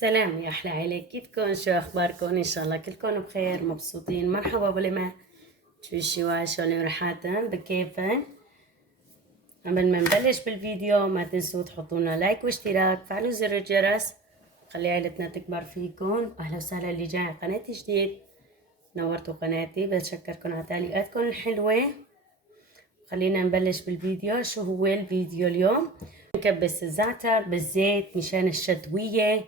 سلام يا أحلى عيلة، كيفكن؟ شو أخباركن؟ إن شاء الله كلكن بخير مبسوطين. مرحبا بالما تشوشوا شلون راحاتن بكيفن. قبل ما نبلش بالفيديو ما تنسوا تحطولنا لايك واشتراك، فعلوا زر الجرس، خلي عيلتنا تكبر فيكن. أهلا وسهلا اللي جاي على قناتي جديد، نورتوا قناتي، بتشكركن على تعليقاتكن الحلوة. خلينا نبلش بالفيديو. شو هو الفيديو اليوم؟ نكبس الزعتر بالزيت مشان الشتوية،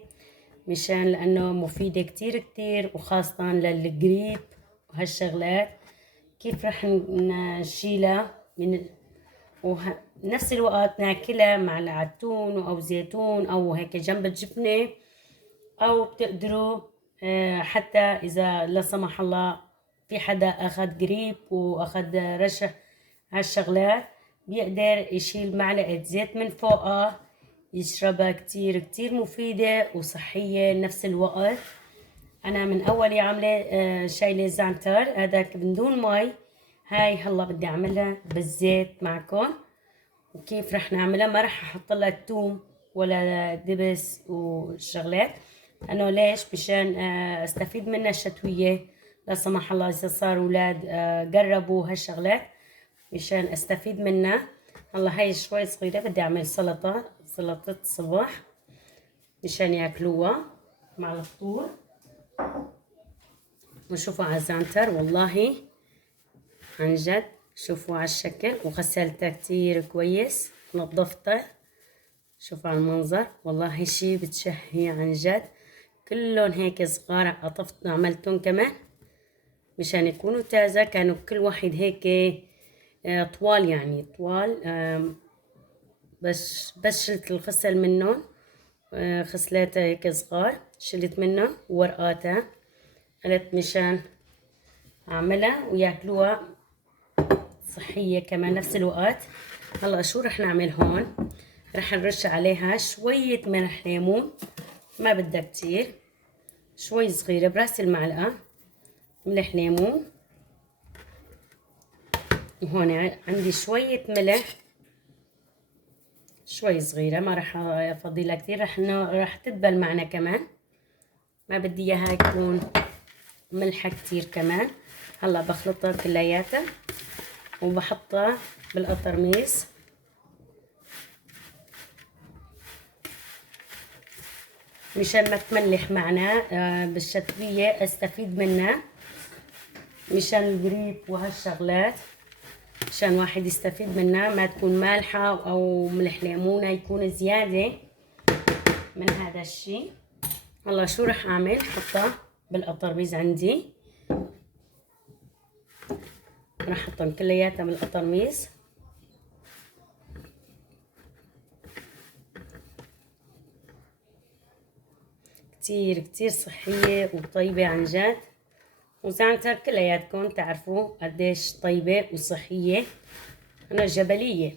مشان لأنه مفيدة كتير وخاصة للقريب وهالشغلات. كيف رح نشيلها ونفس الوقت ناكلها مع العتون أو زيتون أو هيك جنب الجبنة، أو بتقدروا حتى إذا لا سمح الله في حدا أخذ قريب وأخذ رشح هالشغلات، بيقدر يشيل معلقة زيت من فوقها يشربها. كتير مفيدة وصحية نفس الوقت. أنا من أولي عاملة شايلة زعتر هذاك من دون مي، هاي هلا بدي أعملها بالزيت معكم. وكيف رح نعملها؟ ما رح أحط لها توم ولا دبس وشغلات، أنا ليش؟ مشان أستفيد منها الشتوية، لا سمح الله إذا صار أولاد قربوا هالشغلات، مشان أستفيد منها. هلا هاي شوي صغيرة، بدي أعمل سلطة الصبح مشان ياكلوها مع الفطور. وشوفوا على الزعتر والله عن جد، شوفوا على الشكل، وغسلتها كتير كويس نظفتها. شوفوا على المنظر، والله شي بتشهي عن جد. كلهم هيك صغار عطفت عملتهم كمان مشان يكونوا تازة. كانوا كل واحد هيك طوال، يعني طوال. بس شلت الخسل منهم، خسلاتها هيك صغار شلت منها ورقاتها، قلت مشان اعملها وياكلوها صحية كمان نفس الوقت. هلا شو رح نعمل هون؟ رح نرش عليها شوية ملح ليمون، ما بدها كتير، شوي صغيرة براس المعلقة ملح ليمون. وهون عندي شوية ملح، شوي صغيرة، ما رح افضيلها كتير، رح تدبل معنا كمان، ما بدي اياها يكون ملحة كتير كمان. هلا بخلطها كلياتها وبحطها بالقطرميس مشان ما تملح معنا بالشتوية، استفيد منها مشان القريب وهالشغلات، مشان واحد يستفيد منها، ما تكون مالحة او ملح ليمونة يكون زيادة من هذا الشي. هلا شو رح اعمل؟ حطها بالقطرميز عندي، رح احطهم كلياتها بالقطرميز. كتير صحية وطيبة عن جد، وزعتر كلياتكم تعرفوا قديش طيبة وصحية. أنا جبلية،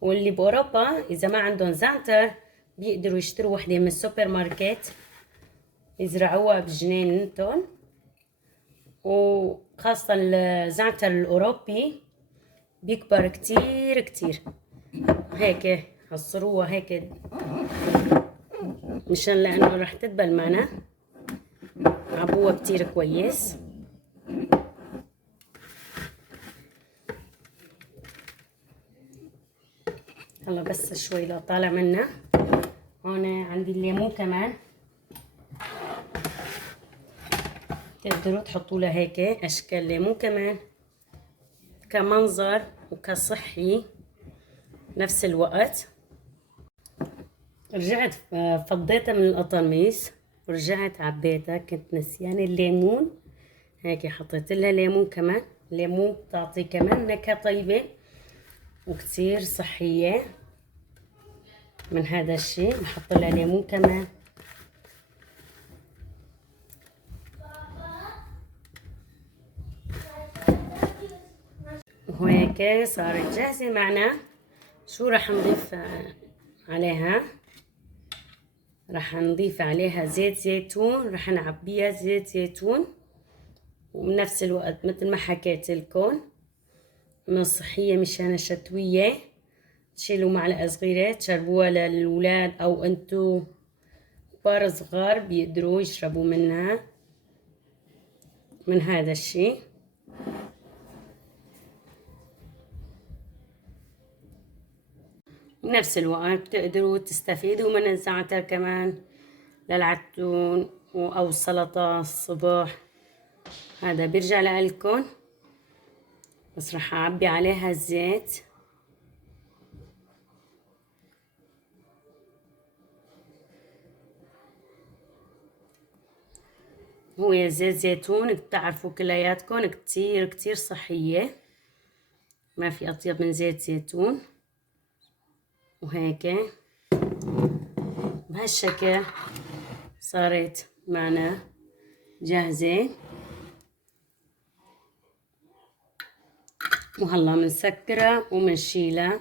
واللي بأوروبا إذا ما عندهم زعتر بيقدروا يشتروا وحدة من السوبر ماركت يزرعوها بجنينتهم. وخاصة الزعتر الأوروبي بيكبر كتير هيك، حصروها هيك مشان لأنه رح تدبل معنا، عبوها كتير كويس. هلا بس شوي لو طالع منها. هون عندي الليمون كمان، تقدروا تحطوا لها هيك اشكال ليمون كمان كمنظر وكصحي نفس الوقت. رجعت فضيتها من القطرميس ورجعت عبيتها، كنت نسيانة الليمون، هيك حطيت لها ليمون كمان. ليمون بتعطي كمان نكهة طيبة وكتير صحية من هذا الشي. بحط لها ليمون كمان. وهيك صارت جاهزة معنا. شو رح نضيف عليها؟ رح نضيف عليها زيت زيتون، رح نعبيها زيت زيتون، وبنفس الوقت مثل ما حكيت لكم من الصحية مشان الشتوية، تشيلوا معلقة صغيرة تشربوها للولاد، او انتو كبار صغار بيقدروا يشربوا منها، من هذا الشي. بنفس الوقت بتقدروا تستفيدوا من الزعتر كمان للعتون أو السلطة الصبح. هذا بيرجع لإلكن، بس رح أعبي عليها الزيت. هو زيت زيتون بتعرفوا كلياتكم كتير كتير صحية، ما في أطيب من زيت زيتون. وهيك بهالشكل صارت معنا جاهزة، وهلا بنسكرها وبنشيلها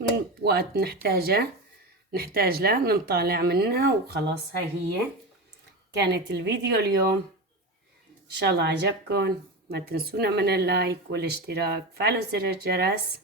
من وقت نحتاج لها بنطالع منها وخلاص. هاي هي كانت الفيديو اليوم، ان شاء الله عجبكم. ما تنسونا من اللايك والاشتراك، فعلوا زر الجرس